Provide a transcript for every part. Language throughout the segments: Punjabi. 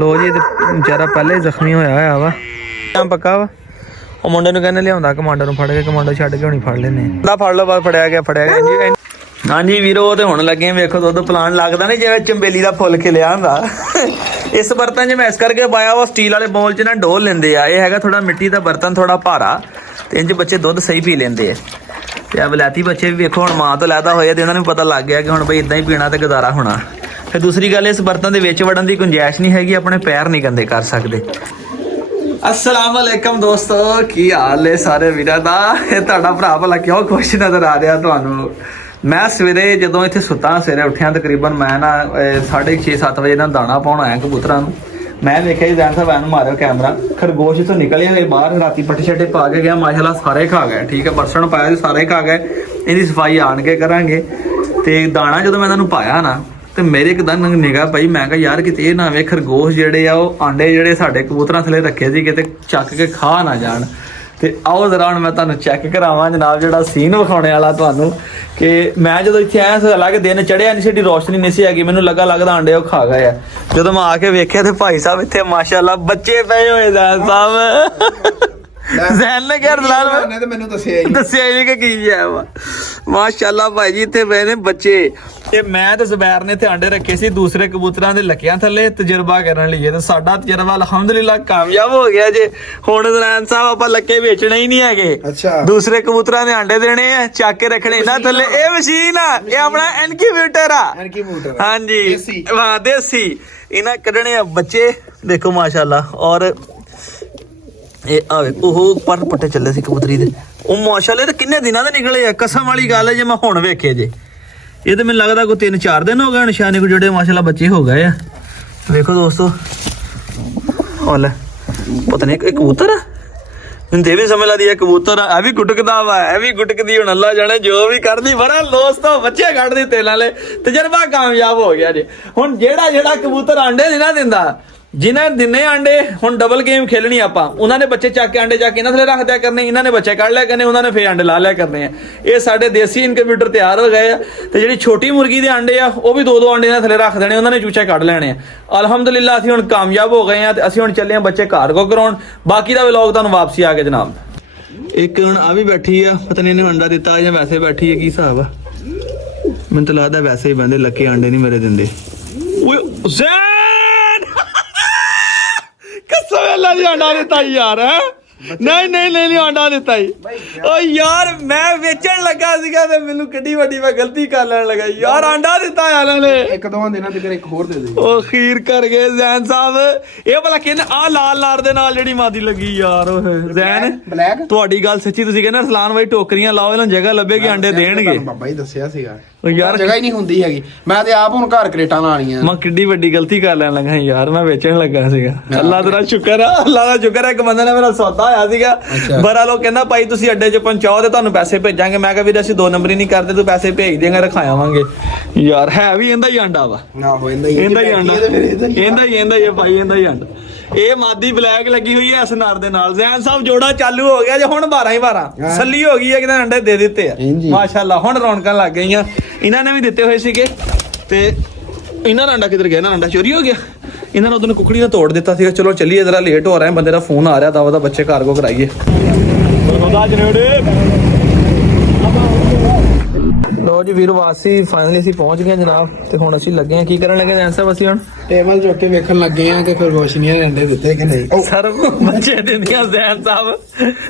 लो जी बेचारा पहले ही जख्मी होया वा पक्का वा ਉਹ ਮੁੰਡੇ ਨੂੰ ਕਹਿੰਦੇ ਲਿਆਉਂਦਾ ਕਮਾਂਡਰ ਨੂੰ ਫੜ ਕੇ ਕਮਾਂਡਰ ਛੱਡ ਕੇ ਹੁਣੀ ਫੜ ਲੈਨੇ ਦਾ ਫੜ ਲਓ ਬਾਅਦ ਫੜਿਆ ਗਿਆ ਜੀ ਹਾਂਜੀ ਵੀਰੋ ਉਹ ਤੇ ਹੁਣ ਲੱਗੇ ਵੇਖੋ ਦੁੱਧ ਪਲਾਨ ਲੱਗਦਾ ਨਹੀਂ ਜਿਵੇਂ ਚੰਬੇਲੀ ਦਾ ਫੁੱਲ ਖਿਲਿਆ ਹੁੰਦਾ ਇਸ ਬਰਤਨ 'ਚ ਮੈਂ ਇਸ ਕਰਕੇ ਪਾਇਆ ਉਹ ਸਟੀਲ ਵਾਲੇ ਬੋਲ 'ਚ ਨਾ ਡੋਲ ਲੈਂਦੇ ਆ ਇਹ ਹੈਗਾ ਥੋੜਾ ਮਿੱਟੀ ਦਾ ਬਰਤਨ ਥੋੜਾ ਭਾਰਾ ਤੇ ਇੰਜ ਬੱਚੇ ਦੁੱਧ ਸਹੀ ਪੀ ਲੈਂਦੇ ਆ ਤੇ ਆ ਬਲੈਤੀ ਬੱਚੇ ਵੀ ਵੇਖੋ ਹੁਣ ਮਾਂ ਤੋਂ ਲੈਦਾ ਹੋਏ ਤੇ ਇਹਨਾਂ ਨੂੰ ਪਤਾ ਲੱਗ ਗਿਆ ਕਿ ਹੁਣ ਬਈ ਇਦਾਂ ਹੀ ਪੀਣਾ ਤੇ ਗੁਜ਼ਾਰਾ ਹੋਣਾ ਫਿਰ ਦੂਸਰੀ ਗੱਲ ਇਸ ਬਰਤਨ ਦੇ ਵਿੱਚ ਵੜਨ ਦੀ ਗੁੰਜਾਇਸ਼ ਨਹੀਂ ਹੈਗੀ ਆਪਣੇ ਪੈਰ ਨਹੀਂ ਗੰਦੇ ਕਰ ਸਕਦੇ अस्सलाम वालेकुम दोस्तों की हाल है सारे वीरां दा ਤੁਹਾਡਾ ਭਰਾ ਭਲਾ ਕਿਉਂ ਖੁਸ਼ ਨਜ਼ਰ ਆ ਰਿਹਾ ਤੁਹਾਨੂੰ ਮੈਂ ਸਵੇਰੇ ਜਦੋਂ ਇੱਥੇ ਸੁੱਤਾ ਸਵੇਰੇ ਉੱਠਿਆ ਤਕਰੀਬਨ ਮੈਂ ਨਾ 6:30-7 ਵਜੇ ਨਾਲ ਦਾਣਾ ਪਾਉਣ ਆਇਆ ਕਬੂਤਰਾਂ ਨੂੰ ਮੈਂ ਵੇਖਿਆ ਜੀ ਜੈਨ ਸਾਹਿਬ ਨੂੰ ਮਾਰਿਓ ਕੈਮਰਾ ਖਰਗੋਸ਼ ਤੋਂ ਨਿਕਲੇ ਹੋਏ ਬਾਹਰ ਰਾਤੀ ਪੱਟੇ ਛੱਟੇ ਪਾ ਕੇ ਗਿਆ ਮਾਸ਼ਾਅੱਲਾ ਸਾਰੇ ਖਾ ਗਏ ਠੀਕ ਹੈ ਬਰਸਣ ਪਾਇਆ ਜੀ ਸਾਰੇ ਖਾ ਗਏ ਇਹਦੀ ਸਫਾਈ ਆਣ ਕੇ ਕਰਾਂਗੇ ਤੇ ਦਾਣਾ ਜਦੋਂ ਮੈਂ ਇਹਨਾਂ ਨੂੰ ਪਾਇਆ ਨਾ ਤੇ ਮੇਰੇ ਇੱਕਦਮ ਨਿਗਾਹ ਪਈ ਮੈਂ ਕਿਹਾ ਯਾਰ ਕਿਤੇ ਇਹ ਨਾ ਵੇ ਖਰਗੋਸ਼ ਜਿਹੜੇ ਆ ਉਹ ਆਂਡੇ ਜਿਹੜੇ ਸਾਡੇ ਕਬੂਤਰਾਂ ਥੱਲੇ ਰੱਖੇ ਸੀ ਕਿਤੇ ਚੱਕ ਕੇ ਖਾ ਨਾ ਜਾਣ ਤੇ ਆਓ ਜ਼ਰਾ ਹੁਣ ਮੈਂ ਤੁਹਾਨੂੰ ਚੈੱਕ ਕਰਾਵਾਂ ਜਨਾਬ ਜਿਹੜਾ ਸੀਨ ਵਿਖਾਉਣੇ ਵਾਲਾ ਤੁਹਾਨੂੰ ਕਿ ਮੈਂ ਜਦੋਂ ਇੱਥੇ ਆਇਆ ਸੀ ਅਲੱਗ ਦਿਨ ਚੜਿਆ ਨਹੀਂ ਸੀ ਰੋਸ਼ਨੀ ਨਹੀਂ ਸੀ ਹੈਗੀ ਮੈਨੂੰ ਲੱਗਦਾ ਆਂਡੇ ਉਹ ਖਾ ਗਏ ਆ ਜਦੋਂ ਮੈਂ ਆ ਕੇ ਵੇਖਿਆ ਤੇ ਭਾਈ ਸਾਹਿਬ ਇੱਥੇ ਮਾਸ਼ਾਅੱਲਾ ਬੱਚੇ ਪਏ ਹੋਏ ਜ਼ੈਨ ਸਾਹਿਬ ਜ਼ੈਨ ਨੇ ਕਿਹਾ ਦਲਾਲ ਨੇ ਤੇ ਮੈਨੂੰ ਦੱਸਿਆ ਹੀ ਕਿ ਕੀ ਹੈ ਵਾ ਮਾਸ਼ਾਅੱਲਾ ਭਾਈ ਜੀ ਇੱਥੇ ਪਏ ਨੇ ਬੱਚੇ ਤੇ ਮੈਂ ਤੇ ਜ਼ੁਬੈਰ ਨੇ ਤੇ ਆਂਡੇ ਰੱਖੇ ਸੀ ਦੂਸਰੇ ਕਬੂਤਰਾਂ ਦੇ ਲੱਕਿਆਂ ਥੱਲੇ ਤਜਰਬਾ ਕਰਨ ਲਈ ਤੇ ਸਾਡਾ ਤਜਰਬਾ ਅਲਹਮਦੁਲਿਲਾ ਕਾਮਯਾਬ ਹੋ ਗਿਆ ਜੇ ਹੁਣ ਜ਼ੈਨ ਸਾਹਿਬ ਆਪਾਂ ਲੱਕੇ ਵੇਚਣੇ ਹੀ ਨਹੀਂ ਹੈਗੇ ਅੱਛਾ ਦੂਸਰੇ ਕਬੂਤਰਾਂ ਦੇ ਆਂਡੇ ਦੇਣੇ ਆ ਚੱਕ ਕੇ ਰੱਖਣੇ ਇਹਨਾਂ ਥੱਲੇ ਇਹ ਮਸ਼ੀਨ ਆ ਇਹ ਆਪਣਾ ਇਨਕੀਬੇਟਰ ਆ ਹਾਂਜੀ ਵਾਹ ਦੇਸੀ ਇਹਨਾਂ ਕੱਢਣੇ ਆ ਬੱਚੇ ਦੇਖੋ ਮਾਸ਼ਾਅੱਲਾ ਔਰ ਇਹ ਆਵੇ ਉਹ ਪਰ ਪੱਟੇ ਚੱਲੇ ਸੀ ਕਬੂਤਰੀ ਦੇ ਉਹ ਮਾਸ਼ਾਅੱਲਾ ਤੇ ਕਿੰਨੇ ਦਿਨਾਂ ਦੇ ਨਿਕਲੇ ਆ ਕਸਮ ਵਾਲੀ ਗੱਲ ਹੈ ਜੇ ਮੈਂ ਹੁਣ ਵੇਖੇ ਜੇ ਇਹ ਤੇ ਮੈਨੂੰ ਲੱਗਦਾ ਕੋਈ 3-4 ਦਿਨ ਹੋ ਗਏ ਨਿਸ਼ਾਨੇ ਕੋ ਜਿਹੜੇ ਮਾਸ਼ਾਅੱਲਾ ਬੱਚੇ ਹੋ ਗਏ ਆ ਵੇਖੋ ਦੋਸਤੋ ਹਲ ਪਤਾ ਨਹੀਂ ਇਹ ਕਬੂਤਰ ਆ ਮੈਨੂੰ ਤੇ ਵੀ ਸਮਝ ਲੱਗਦੀ ਹੈ ਕਬੂਤਰ ਆ ਇਹ ਵੀ ਗੁਟਕਦਾ ਵਾ ਇਹ ਵੀ ਗੁਟਕਦੀ ਹੁਣ ਅੱਲਾ ਜਾਣੇ ਜੋ ਵੀ ਕਰਦੀ ਬੜਾ ਦੋਸਤੋ ਬੱਚੇ ਕੱਢਦੀ ਤੇਲ ਵਾਲੇ ਤਜਰਬਾ ਕਾਮਯਾਬ ਹੋ ਗਿਆ ਜੇ ਹੁਣ ਜਿਹੜਾ ਕਬੂਤਰ ਆਂਡੇ ਨਹੀਂ ਨਾ ਦਿੰਦਾ ਜਿਨ੍ਹਾਂ ਦਿਨੇ ਆਂਡੇ ਹੁਣ ਡਬਲ ਗੇਮ ਖੇਲਣੀ ਆਪਾਂ ਉਹਨਾਂ ਨੇ ਬੱਚੇ ਚੱਕ ਕੇ ਆਂਡੇ ਜਾ ਕੇ ਇਹਨਾਂ ਥੱਲੇ ਰੱਖ ਦਿਆ ਕਰਨੇ ਇਹਨਾਂ ਨੇ ਬੱਚੇ ਕੱਢ ਲਿਆ ਕਰਨੇ ਉਹਨਾਂ ਨੇ ਫੇਰ ਆਂਡੇ ਲਾ ਲਿਆ ਕਰਨੇ ਆ ਇਹ ਸਾਡੇ ਦੇਸੀ ਇਨਕੂਬੇਟਰ ਤਿਆਰ ਹੋ ਗਏ ਆ ਤੇ ਜਿਹੜੀ ਛੋਟੀ ਮੁਰਗੀ ਦੇ ਆਂਡੇ ਆ ਉਹ ਵੀ 2-2 ਆਂਡੇ ਇਹਨਾਂ ਥੱਲੇ ਰੱਖ ਦੇਣੇ ਉਹਨਾਂ ਨੇ ਚੂਚੇ ਕੱਢ ਲੈਣੇ ਆ ਅਲਹਮਦੁਲਿਲਾ ਅਸੀਂ ਹੁਣ ਕਾਮਯਾਬ ਹੋ ਗਏ ਆ ਤੇ ਅਸੀਂ ਹੁਣ ਚੱਲੇ ਆ ਬੱਚੇ ਘਰ ਕੋ ਕਰਾਉਣ ਬਾਕੀ ਦਾ ਵਲੌਗ ਤੁਹਾਨੂੰ ਵਾਪਸੀ ਆ ਕੇ ਜਨਾਬ ਇੱਕ ਹੁਣ ਆ ਵੀ ਬੈਠੀ ਆ ਪਤਾ ਨਹੀਂ ਇਹਨੇ ਅੰਡਾ ਦਿੱਤਾ ਜਾਂ ਵੈਸੇ ਬੈਠੀ ਹੈ ਕੀ ਹਿਸਾਬ ਆ ਮੈਨੂੰ ਤਾਂ ਲੱਗਦਾ ਵੈਸੇ ਹੀ ਬੰਦੇ ਲੱਕੇ ਆਂਡੇ ਨਹੀਂ ਮੇਰੇ ਦਿੰਦੇ ਓਏ कसम अल्लाह ने अंडा दिता यार है नहीं अंडा दिता ओ यार मैं बेचन लगा सीगा ते मेनू किड्डी वड्डी मैं गलती कर लेने लगा यार अंडा दिता यार ने एक दो दिना ते एक होर दे दे ओ खीर कर गए जैन साहब ए भला किन आ लाल लार दे नाल जेडी मादी लगी यार ओए जैन ब्लैक ਤੁਹਾਡੀ ਗੱਲ ਸੱਚੀ ਤੁਸੀਂ ਕਹਿੰਦੇ ਰਸਲਾਨ ਬਾਈ ਟੋਕਰੀਆਂ ਲਾਓ ਇਹਨਾਂ ਜਗ੍ਹਾ ਲੱਭੇਗੀ ਅੰਡੇ ਦੇਣਗੇ ਬਾਬਾ ਹੀ ਦੱਸਿਆ ਸੀਗਾ ਯਾਰ ਜਗ੍ਹਾ ਹੀ ਨਹੀਂ ਹੁੰਦੀ ਹੈਗੀ ਮੈਂ ਤੇ ਆਪ ਹੁਣ ਘਰ ਕਰੇਟਾਂ ਲਾਣੀਆਂ ਮੈਂ ਕਿੱਡੀ ਵੱਡੀ ਗਲਤੀ ਕਰ ਲੈਣ ਲੱਗਾ ਯਾਰ ਮੈਂ ਵੇਚਣ ਲੱਗਾ ਸੀਗਾ ਅੱਲਾ ਦਾ ਸ਼ੁਕਰ ਆ ਅੱਲਾ ਦਾ ਸ਼ੁਕਰ ਹੈ ਇੱਕ ਬੰਦੇ ਨੇ ਮੇਰਾ ਸੌਦਾ ਆਇਆ ਸੀਗਾ ਬੜਾ ਲੋਕ ਕਹਿੰਦਾ ਭਾਈ ਤੁਸੀਂ ਅੱਡੇ 'ਚ ਪਹੁੰਚਾਓ ਤੇ ਤੁਹਾਨੂੰ ਪੈਸੇ ਭੇਜਾਂਗੇ ਮੈਂ ਕਿਹਾ ਵੀਰ ਅਸੀਂ 2 ਨੰਬਰ ਹੀ ਨਹੀਂ ਕਰਦੇ ਤੂੰ ਪੈਸੇ ਭੇਜ ਦੇਂਗਾ ਰਖਾਵਾਂਗੇ ਯਾਰ ਹੈ ਵੀ ਇਹਦਾ ਹੀ ਆਂਡਾ ਵਾ ਆਂਡਾ ਇਹਦਾ ਹੀ ਭਾਈ ਇਹਦਾ ਹੀ ਆਂਡਾ ਇਹ ਮਾਦੀ ਬਲੈਕ ਲੱਗੀ ਹੋਈ ਹੈ ਇਸ ਨਰ ਦੇ ਨਾਲ ਜ਼ੈਨ ਸਾਹਿਬ ਜੋੜਾ ਚਾਲੂ ਹੋ ਗਿਆ ਜੇ ਹੁਣ 12 ਸੱਲੀ ਹੋ ਗਈ ਹੈ ਕਿਤੇ ਅੰਡੇ ਦੇ ਦਿੱਤੇ ਆ ਮਾਸ਼ਾਅੱਲਾ ਹੁਣ ਰੌਣਕਾਂ ਲੱਗ ਗਈਆਂ ਇਹਨਾਂ ਨੇ ਵੀ ਦਿੱਤੇ ਹੋਏ ਸੀਗੇ ਤੇ ਇਹਨਾਂ ਦਾ ਅੰਡਾ ਕਿੱਧਰ ਗਿਆ ਇਹਨਾਂ ਅੰਡਾ ਚੋਰੀ ਹੋ ਗਿਆ ਇਹਨਾਂ ਨੇ ਉਦੋਂ ਕੁਕੜੀ ਦਾ ਤੋੜ ਦਿੱਤਾ ਸੀਗਾ ਚਲੋ ਚੱਲੀਏ ਜਰਾ ਲੇਟ ਹੋ ਰਿਹਾ ਬੰਦੇ ਦਾ ਫੋਨ ਆ ਰਿਹਾ ਦਾ ਬੱਚੇ ਘਰ ਕੋ ਕਰਾਈਏ ਲੋ ਜੀ ਵੀਰ ਵਾਸੀ ਫਾਈਨਲੀ ਅਸੀਂ ਪਹੁੰਚ ਗਏ ਜਨਾਬ ਤੇ ਹੁਣ ਅਸੀਂ ਲੱਗੇ ਆ ਕੀ ਕਰਨ ਲੱਗੇ ਜੈਨ ਸਾਹਿਬ ਅਸੀਂ ਹੁਣ ਟੇਬਲ ਚੁੱਕ ਕੇ ਵੇਖਣ ਲੱਗੇ ਆ ਕਿ ਖਰਗੋਸ਼ਨੀਆਂ ਨੇ ਅੰਡੇ ਦਿੱਤੇ ਕਿ ਨਹੀਂ ਸਰ ਬੱਚੇ ਦਿੰਦੀਆਂ ਜ਼ੈਨ ਸਾਹਿਬ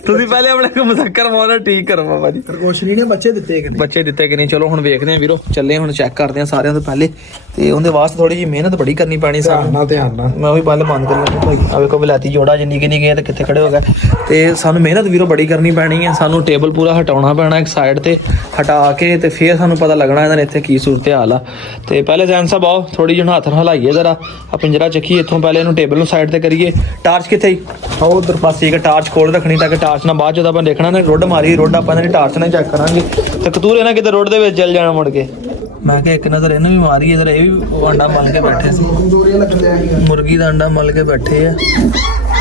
ਤੁਸੀਂ ਪਹਿਲੇ ਆਪਣੇ ਕੋ ਮੁਜ਼ੱਕਰ ਮੋਨਾ ਠੀਕ ਕਰੋ ਬਾਬਾ ਜੀ ਖਰਗੋਸ਼ਨੀ ਨੇ ਬੱਚੇ ਦਿੱਤੇ ਕਿ ਨਹੀਂ ਚਲੋ ਹੁਣ ਵੇਖਦੇ ਆ ਵੀਰੋ ਚੱਲੇ ਹੁਣ ਚੈੱਕ ਕਰਦੇ ਆ ਸਾਰਿਆਂ ਤੋਂ ਪਹਿਲੇ ਤੇ ਉਹਦੇ ਵਾਸਤੇ ਥੋੜੀ ਜਿਹੀ ਮਿਹਨਤ ਬੜੀ ਕਰਨੀ ਪੈਣੀ ਸਾਨੂੰ ਧਿਆਨ ਨਾਲ ਮੈਂ ਉਹੀ ਪੱਲ ਬੰਦ ਕਰ ਲੈਂਦਾ ਭਾਈ ਆ ਵੇਖੋ ਬਲਾਤੀ ਜੋੜਾ ਜਿੰਨੀ ਕਿ ਨਹੀਂ ਗਏ ਤੇ ਕਿੱਥੇ ਖੜੇ ਹੋ ਗਏ ਤੇ ਸਾਨੂੰ ਮਿਹਨਤ ਵੀਰੋ ਬੜੀ ਕਰਨੀ ਪੈਣੀ ਹੈ ਸਾਨੂੰ ਟੇਬਲ ਪੂਰਾ ਹਟਾਉਣਾ ਪੈਣਾ ਇੱਕ ਸਾਈਡ ਤੇ ਹਟਾ ਕੇ ਤੇ ਫੇਰ ਸਾਨੂੰ ਪਤਾ ਲੱਗਣਾ ਇਹਨਾਂ ਨੇ ਇੱਥੇ ਕੀ ਸੂਰਤ ਹਾਲ ਆ ਤੇ ਪਹਿਲੇ ਜ਼ੈਨ ਸਾਹਿਬ ਆਓ ਥੋੜੀ ਜਿਹੀ ਹੱਥ ਹਿਲਾਈਏ ਜ਼ਰਾ ਆ ਪਿੰਜਰਾ ਚੱਕੀ ਇੱਥੋਂ ਪਹਿਲੇ ਇਹਨੂੰ ਟੇਬਲ ਨੂੰ ਸਾਈਡ ਤੇ ਕਰੀਏ ਟਾਰਚ ਕਿੱਥੇ ਆਓ ਉਧਰ ਪਾਸੇ ਇੱਕ ਟਾਰਚ ਕੋਲ ਰੱਖਣੀ ਤਾਂ ਕਿ ਟਾਰਚ ਨਾਲ ਬਾਅਦ ਜਦੋਂ ਆਪਾਂ ਦੇਖਣਾ ਨਾ ਰੋਡ ਮਾਰੀ ਰੋਡ ਆਪਾਂ ਇਹਨਾਂ ਦੀ ਟਾਰਚ ਨਾਲ ਚੈੱਕ ਕਰਾਂਗੇ ਤੇ ਕਤੂਰੇ ਨਾ ਕਿਤੇ ਰੋਡ ਦੇ ਵਿੱਚ ਚੱਲ ਜਾਣਾ ਮੁੜ ਕੇ ਮੈਂ ਕਿਹਾ ਇੱਕ ਨਜ਼ਰ ਇਹਨੂੰ ਵੀ ਮਾਰੀ ਇਧਰ ਇਹ ਵੀ ਅੰਡਾ ਮਲ ਕੇ ਬੈਠੇ ਸੀ ਮੁਰਗੀ ਦਾ ਅੰਡਾ ਮਲ ਕੇ ਬੈਠੇ ਆ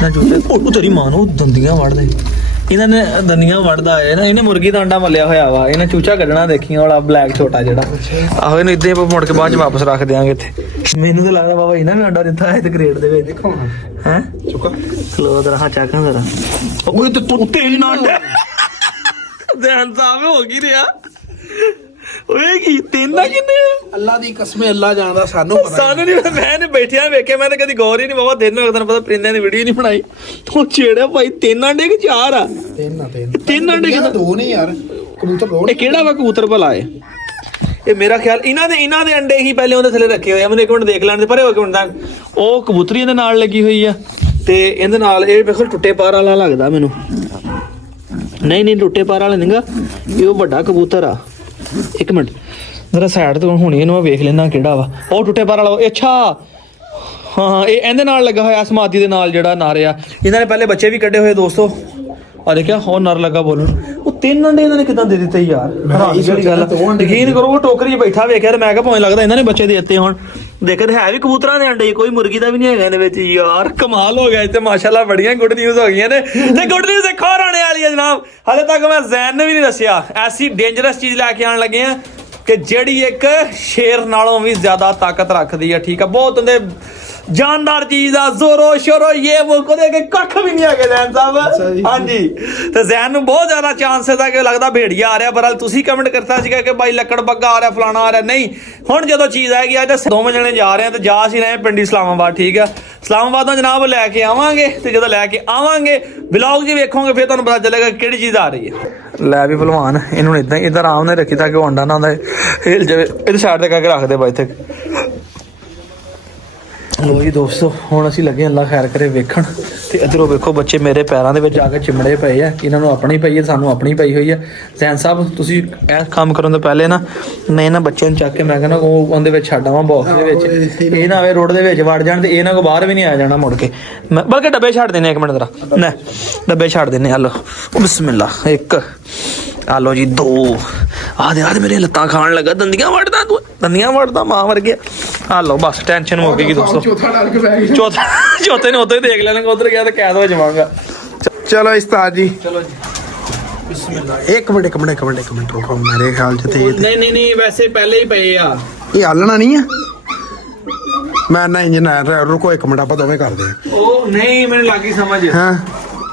ਨਾ ਜੁੱਤੇ ਉਹ ਤੇਰੀ ਮਾਂ ਨੂੰ ਦੰਦੀਆਂ ਵੜਦੇ ਇਹਨਾਂ ਨੇ ਦੰਦੀਆਂ ਵੜਦਾ ਹੈ ਨਾ, ਇਹਨੇ ਮੁਰਗੀ ਦਾ ਅੰਡਾ ਮਲਿਆ ਹੋਇਆ ਵਾ, ਇਹਨੇ ਚੂਚਾ ਕੱਢਣਾ ਦੇਖੀਆਂ ਵਾਲਾ ਬਲੈਕ ਛੋਟਾ ਜਿਹੜਾ। ਆਹੋ ਇਹਨੂੰ ਇਦਾਂ ਮੁੜ ਕੇ ਬਾਅਦ ਚ ਵਾਪਸ ਰੱਖ ਦਿਆਂਗੇ ਇੱਥੇ। ਮੈਨੂੰ ਤਾਂ ਲੱਗਦਾ ਬਾਬਾ ਇਹਨਾਂ ਨੇ ਅੰਡਾ ਦਿੱਤਾ ਹੈ ਤੇ ਕ੍ਰੇਟ ਦੇ ਵਿੱਚ। ਦੇਖੋ ਹੈ ਚੁੱਕਾ ਖਲੋ ਜਰਾ, ਹਾਂ ਚੱਕਾਂ ਜਰਾ। ਓਏ ਤੇ ਤੁੱਤੇ ਹੀ ਨਾ ਅੰਡੇ ਧਿਆਨ ਸਾਹਿਬ ਹੋ ਗਈ ਰਿਹਾ। ਓਏ ਕੀ ਤੇਨਾ ਕਿੰਨੇ ਅੱਲਾ ਦੀ ਕਸਮ, ਅੱਲਾ ਜਾਣਦਾ, ਸਾਨੂੰ ਨਹੀਂ। ਮੈਂ ਨੇ ਬੈਠਿਆ ਵੇਖਿਆ, ਮੈਂ ਤਾਂ ਕਦੀ ਗੌਰ ਹੀ ਨਹੀਂ ਬਾਬਾ। ਦਿਨ ਤੈਨੂੰ ਪਤਾ ਪਰਿੰਦਿਆਂ ਦੀ ਵੀਡੀਓ ਨਹੀਂ ਬਣਾਈ। ਹੁਣ ਛੇੜਿਆ ਭਾਈ 3 ਅੰਡੇ ਕਿ 4 ਆ? 3 ਅੰਡੇ ਕਿਦਾਂ? 2 ਨਹੀਂ ਯਾਰ, ਕਬੂਤਰ 2। ਇਹ ਕਿਹੜਾ ਵਾ ਕਬੂਤਰ ਭਲਾ ਇਹ ਮੇਰਾ ਖਿਆਲ ਇਹਨਾਂ ਦੇ ਅੰਡੇ ਹੀ ਪਹਿਲੇ ਉਹਦੇ ਥੱਲੇ ਰੱਖੇ ਹੋਏ ਆ। ਮੈਨੂੰ ਇੱਕ ਮਿੰਟ ਦੇਖ ਲੈਣ ਦੇ, ਪਰੇ ਹੋ ਕੇ ਮਿੰਟਾਂ। ਉਹ ਕਬੂਤਰੀ ਇਹਦੇ ਨਾਲ ਲੱਗੀ ਹੋਈ ਆ ਤੇ ਇਹਦੇ ਨਾਲ ਇਹ ਵੇਖੋ ਟੁੱਟੇ ਪਾਰ ਵਾਲਾ ਲੱਗਦਾ ਮੈਨੂੰ। ਨਹੀਂ ਟੁੱਟੇ ਪਾਰ ਵਾਲਾ ਨਹੀਂਗਾ, ਇਹ ਉਹ ਵੱਡਾ ਕਬੂਤਰ ਆ। ਇੱਕ ਮਿੰਟ ਜਰਾ ਸਾਈਡ ਤੋਂ ਹੁਣੀ ਇਹਨੂੰ ਮੈਂ ਵੇਖ ਲੈਣਾ ਕਿਹੜਾ ਵਾ। ਉਹ ਟੁੱਟੇ ਪਾਰ ਵਾਲਾ, ਅੱਛਾ ਹਾਂ ਇਹ ਇਹਦੇ ਨਾਲ ਲੱਗਾ ਹੋਇਆ ਸਮਾਧੀ ਦੇ ਨਾਲ ਜਿਹੜਾ ਨਰ ਆ। ਇਹਨਾਂ ਨੇ ਪਹਿਲੇ ਬੱਚੇ ਵੀ ਕੱਢੇ ਹੋਏ ਦੋਸਤੋ। ਆ ਦੇਖਿਆ ਹੋਰ ਨਰ ਲੱਗਾ ਬੋਲਣ। ਉਹ 3 ਅੰਡੇ ਇਹਨਾਂ ਨੇ ਕਿੱਦਾਂ ਦੇ ਦਿੱਤੇ ਯਾਰ, ਯਕੀਨ ਕਰੋ। ਉਹ ਟੋਕਰੀ 'ਚ ਬੈਠਾ ਵੇਖਿਆ ਤੇ ਮੈਂ ਕਿਹਾ ਭਾਵੇਂ ਲੱਗਦਾ ਇਹਨਾਂ ਨੇ ਬੱਚੇ ਦੇ ਦਿੱਤੇ ਹੁਣ। ਦੇਖੇ ਤੇ ਹੈ ਵੀ ਕਬੂਤਰਾਂ ਦੇ ਅੰਡੇ, ਕੋਈ ਮੁਰਗੀ ਦਾ ਵੀ ਨਹੀਂ ਹੈਗਾ ਇਹਦੇ ਵਿੱਚ ਯਾਰ। ਕਮਾਲ ਹੋ ਗਿਆ ਤੇ ਮਾਸ਼ਾਅੱਲਾ ਬੜੀਆਂ ਗੁੱਡ ਨਿਊਜ਼ ਹੋ ਗਈਆਂ ਨੇ। ਤੇ ਗੁੱਡ ਨਿਊਜ਼ ਇੱਕ ਹੋਰ ਆਉਣੇ ਵਾਲੀ ਹੈ ਜਨਾਬ। ਹਾਲੇ ਤੱਕ ਮੈਂ ਜ਼ੈਨ ਨੇ ਵੀ ਨਹੀਂ ਦੱਸਿਆ। ਐਸੀ ਡੇਂਜਰਸ ਚੀਜ਼ ਲੈ ਕੇ ਆਉਣ ਲੱਗੇ ਆ ਕਿ ਜਿਹੜੀ ਇੱਕ ਸ਼ੇਰ ਨਾਲੋਂ ਵੀ ਜ਼ਿਆਦਾ ਤਾਕਤ ਰੱਖਦੀ ਆ। ਠੀਕ ਆ, ਬਹੁਤ ਹੁੰਦੇ जानदार चीज आ, जोरो शोरो ये वो को देखे कख भी नहीं है जैन साहब। हाँ जी, तो जैन ਨੂੰ ਬਹੁਤ ਜ਼ਿਆਦਾ ਚਾਂਸਸ ਆ ਕਿ ਲੱਗਦਾ ਭੇੜੀਆ ਆ ਰਿਹਾ। ਪਰ ਤੁਸੀਂ ਕਮੈਂਟ ਕਰਤਾ ਸੀਗਾ ਕਿ ਭਾਈ ਲੱਕੜ ਬੱਗਾ ਆ ਰਿਹਾ, ਫਲਾਣਾ ਆ ਰਿਹਾ। ਨਹੀਂ, ਹੁਣ ਜਦੋਂ ਚੀਜ਼ ਆਏਗੀ ਅੱਜ ਦੋਵੇਂ ਜਣੇ ਜਾ ਰਹੇ ਆ ਤੇ ਜਾ ਸੀ ਰਹੇ ਪਿੰਡੀ ਇਸਲਾਮਾਬਾਦ। ਠੀਕ ਆ, ਇਸਲਾਮਾਬਾਦ ਤੋਂ ਜਨਾਬ ਲੈ ਕੇ ਆਵਾਂਗੇ ਤੇ ਜਦੋਂ ਲੈ ਕੇ ਆਵਾਂਗੇ ਵਲੌਗ ਜੀ ਵੇਖੋਗੇ ਫਿਰ ਤੁਹਾਨੂੰ ਪਤਾ ਚੱਲੇਗਾ ਕਿਹੜੀ ਚੀਜ਼ ਆ ਰਹੀ ਹੈ। ਲੈ ਵੀ ਭਲਵਾਨ ਇਹਨੂੰ ਇਦਾਂ ਇਧਰ ਆਰਾਮ ਨਾਲ ਰੱਖੀ ਤਾਂ ਕਿ ਉਹ ਅੰਡਾ ਨਾ ਹੁੰਦਾ ਹਿਲ ਜਾਵੇ। ਇਹਦੇ ਸਾਈਡ ਤੇ ਕਰਕੇ ਰੱਖਦੇ ਬਾਈ ਇੱਥੇ। ਲੋ ਜੀ ਦੋਸਤੋ, ਹੁਣ ਅਸੀਂ ਲੱਗੇ ਅੱਲਾ ਖੈਰ ਕਰੇ ਵੇਖਣ। ਤੇ ਇੱਧਰੋਂ ਵੇਖੋ ਬੱਚੇ ਮੇਰੇ ਪੈਰਾਂ ਦੇ ਵਿੱਚ ਆ ਕੇ ਚਿਮੜੇ ਪਏ ਆ। ਇਹਨਾਂ ਨੂੰ ਆਪਣੀ ਪਈ ਹੈ, ਸਾਨੂੰ ਆਪਣੀ ਪਈ ਹੋਈ ਹੈ। ਜ਼ੈਨ ਸਾਹਿਬ ਤੁਸੀਂ ਇਹ ਕੰਮ ਕਰਨ ਤੋਂ ਪਹਿਲੇ ਨਾ ਮੈਂ ਇਹਨਾਂ ਬੱਚਿਆਂ ਨੂੰ ਚੱਕ ਕੇ ਮੈਂ ਕਹਿੰਦਾ ਉਹ ਉਹਦੇ ਵਿੱਚ ਛੱਡ ਆਵਾਂ ਬਾਕਸ ਦੇ ਵਿੱਚ। ਇਹ ਨਾ ਆਵੇ ਰੋਡ ਦੇ ਵਿੱਚ ਵੜ ਜਾਣ ਤੇ ਇਹਨਾਂ ਕੋ ਬਾਹਰ ਵੀ ਨਹੀਂ ਆ ਜਾਣਾ ਮੁੜ ਕੇ। ਮੈਂ ਬਲਕਿ ਡੱਬੇ ਛੱਡ ਦਿੰਦੇ, 1 ਮਿੰਟ ਜ਼ਰਾ ਨਾ ਡੱਬੇ ਛੱਡ ਦਿੰਦੇ। ਹਲੋ ਬਿਸਮਿਲ੍ਲਾ। 1 ਆਲੋ ਜੀ 2 ਆਦੇ ਮੇਰੇ ਲੱਤਾਂ ਖਾਣ ਲੱਗਾ। ਦੰਦੀਆਂ ਵੜਦਾ ਤੂੰ, ਦੰਦੀਆਂ ਵੜਦਾ ਮਾਂ ਵਰਗੇ। ਆ ਲਓ ਬਸ ਟੈਨਸ਼ਨ ਮੁੱਕ ਗਈ ਦੋਸਤੋ। ਚੌਥੇ ਨੇ ਉਦੋਂ ਹੀ ਦੇਖ ਲੈਣਾ, ਉਧਰ ਗਿਆ ਤਾਂ ਕੈਦ ਹੋ ਜਾਵਾਂਗਾ। ਚਲੋ ਉਸਤਾਦ ਜੀ, ਚਲੋ ਜੀ ਬਿਸਮਿਲ੍ਲਾ। ਇੱਕ ਮਿੰਟ ਰੁਕੋ। ਮੇਰੇ ਖਿਆਲ ਚ ਤੇ ਨਹੀਂ ਵੈਸੇ ਪਹਿਲੇ ਹੀ ਪਏ ਆ। ਇਹ ਹੱਲਣਾ ਨਹੀਂ ਆ। ਮੈਂ ਨਾ ਇੰਜੀਨੀਅਰ, ਰੁਕੋ 1 ਮਿੰਟ, ਆਪਾਂ ਦੋਵੇਂ ਕਰਦੇ ਆ। ਉਹ ਨਹੀਂ ਮੈਨੂੰ ਲੱਗੀ ਸਮਝ। ਹਾਂ